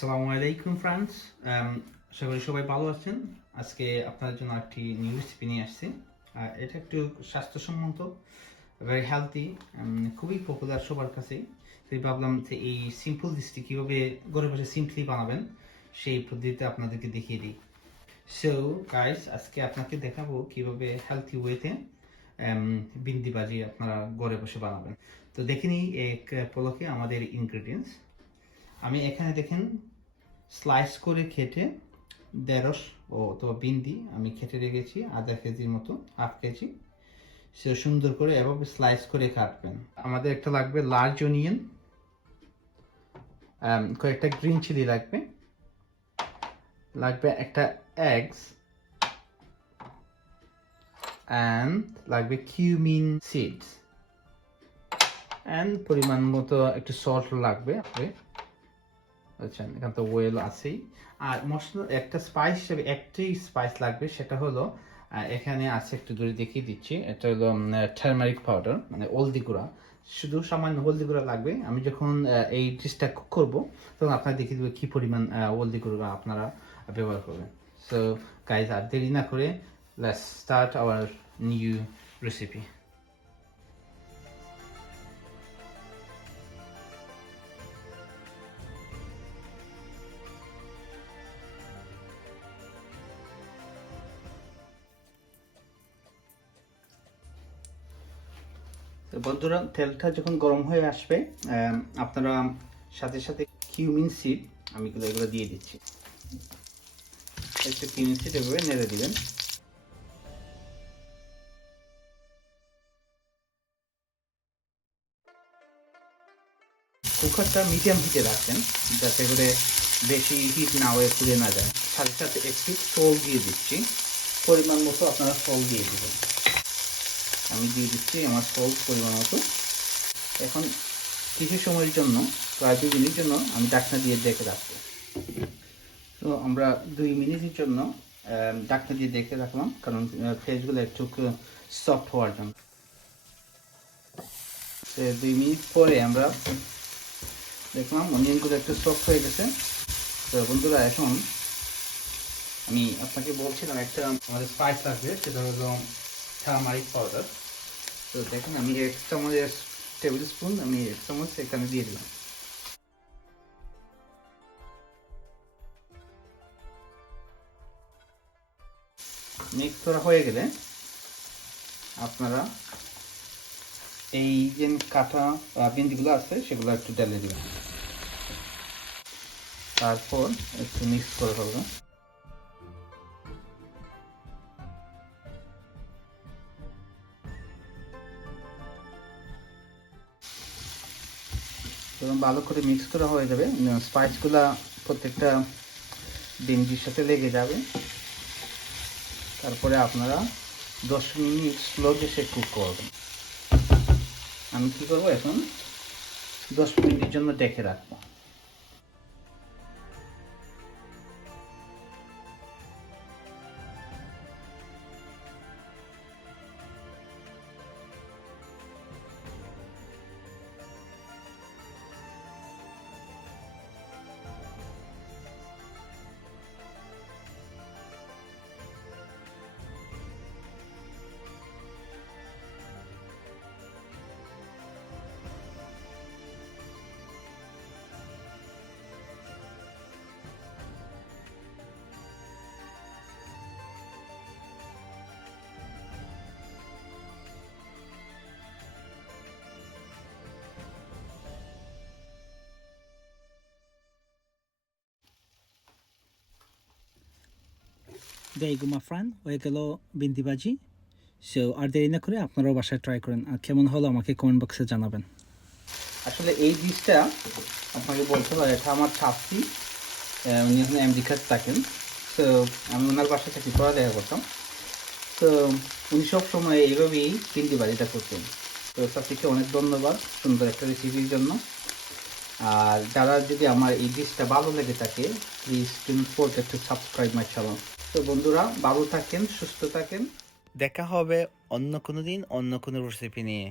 আসসালামু আলাইকুম ফ্রেন্ডস, আশা করি সবাই ভালো আছেন। আজকে আপনাদের জন্য একটি নিউ রেসিপি নিয়ে আসছি। এটা একটু স্বাস্থ্যসম্মত, ভেরি হেলদি, খুবই পপুলার সবার কাছেই। তো ভাবলাম যে এই সিম্পল ডিশটি কীভাবে ঘরে বসে সিম্পলি বানাবেন সেই পদ্ধতিতে আপনাদেরকে দেখিয়ে দিই। সো গাইস, আজকে আপনাকে দেখাবো কীভাবে হেলদি ওয়েতে বিন্দি ভাজি আপনারা ঘরে বসে বানাবেন। তো দেখে নিই এক পলকে আমাদের ইনগ্রেডিয়েন্টস। আমি এখানে দেখেন স্লাইস করে কেটে ঢেঁড়স অথবা ভিন্ডি আমি কেটে রেখেছি আধা কেজির মতো, হাফ কেজি। সে সুন্দর করে এভাবে স্লাইস করে কাটবেন। আমাদের একটা লাগবে লার্জ অনিয়ন, কয়েকটা গ্রিন চিলি লাগবে একটা এগস, অ্যান্ড লাগবে কিউমিন সিডস, অ্যান্ড পরিমাণ মতো একটু সল্ট লাগবে। আচ্ছা, এখানে তো ওয়েল আছেই। আর মশলা একটা স্পাইস হিসেবে একটাই স্পাইস লাগবে, সেটা হলো এখানে আছে, একটু দূরে দেখিয়ে দিচ্ছি। এটা হলো টারমারিক পাউডার, মানে হলদি গুঁড়া। শুধু সামান্য হলদি গুঁড়া লাগবে। আমি যখন এই ডিশটা কুক করবো তখন আপনারা দেখিয়ে দেবো কী পরিমাণ হলদি গুঁড়া আপনারা ব্যবহার করবেন। সো গাইজ, আর দেরি না করে let's start our new recipe. তো বন্ধুরা, তেলটা যখন গরম হয়ে আসবে আপনারা সাথে সাথে কিউমিন সিড আমি এগুলো দিয়ে দিচ্ছি। একটু কিউমিন সিড এভাবে নেড়ে দিবেন। কুকারটা মিডিয়াম হিটে রাখবেন যাতে করে বেশি হিট না হয়ে পুড়ে না যায়। সাথে সাথে একটু সল দিয়ে দিচ্ছি, পরিমাণ মতো আপনারা সল দিয়ে দেবেন। আমি দিয়ে দিচ্ছি আমার সল পরিমাণ মতো। এখন কিছু সময়ের জন্য, প্রায় 2 মিনিটের জন্য আমি ঢাকনা দিয়ে ডেকে রাখবো। তো আমরা 2 মিনিটের জন্য ঢাকনা দিয়ে ডেকে রাখলাম, কারণ ফেসগুলো একটু সফট হওয়ার জন্য। 2 মিনিট পরে আমরা দেখলাম অনিয়নগুলো একটু সফট হয়ে গেছে। তো বন্ধুরা, এখন আমি আপনাকে বলছিলাম একটা আমাদের স্পাইস লাগবে, সেটা হলো টারমারিক পাউডার। তো দেখুন, আমি 1 চামচ টেবিল স্পুন আমি 1 চামচ এখানে দিয়ে দিলাম। মিক্স করা হয়ে গেলে আপনারা এই যে কাটা বিন্দিগুলো আছে সেগুলো একটু ঢেলে দেবেন, তারপর একটু মিক্স করে ফেলবেন। এবং ভালো করে মিক্স করা হয়ে যাবে, স্পাইসগুলা প্রত্যেকটা বিন্দির সাথে লেগে যাবে। তারপরে আপনারা 10 মিনিট স্লো গ্যাসে কুক করবেন। আমি কি করব, এখন 10 মিনিটের জন্য ঢেকে রাখবো। There you go, my friend, হয়ে গেল বিন্দি ভাজি। সো আর দেরি না করে আপনারাও বাসায় ট্রাই করেন, আর কেমন হলো আমাকে কমেন্ট বক্সে জানাবেন। আসলে এই ডিশটা আপনাকে বলতে হয়, এটা আমার ছাত্রী, উনি এখন আমেরিকাতে থাকেন। তো আমি ওনার বাসা থেকে পড়ালেখা করতাম। তো উনি সব সময় এইভাবেই বিন্দি ভাজিটা করতেন। তো ছাত্রীকে অনেক ধন্যবাদ সুন্দর একটা রেসিপির জন্য। আর যারা যদি আমার এই ডিশটা ভালো লেগে থাকে, please don't forget to subscribe my channel. তো বন্ধুরা, ভালো থাকেন, সুস্থ থাকেন। দেখা হবে অন্য কোনো দিন অন্য কোনো রেসিপি নিয়ে।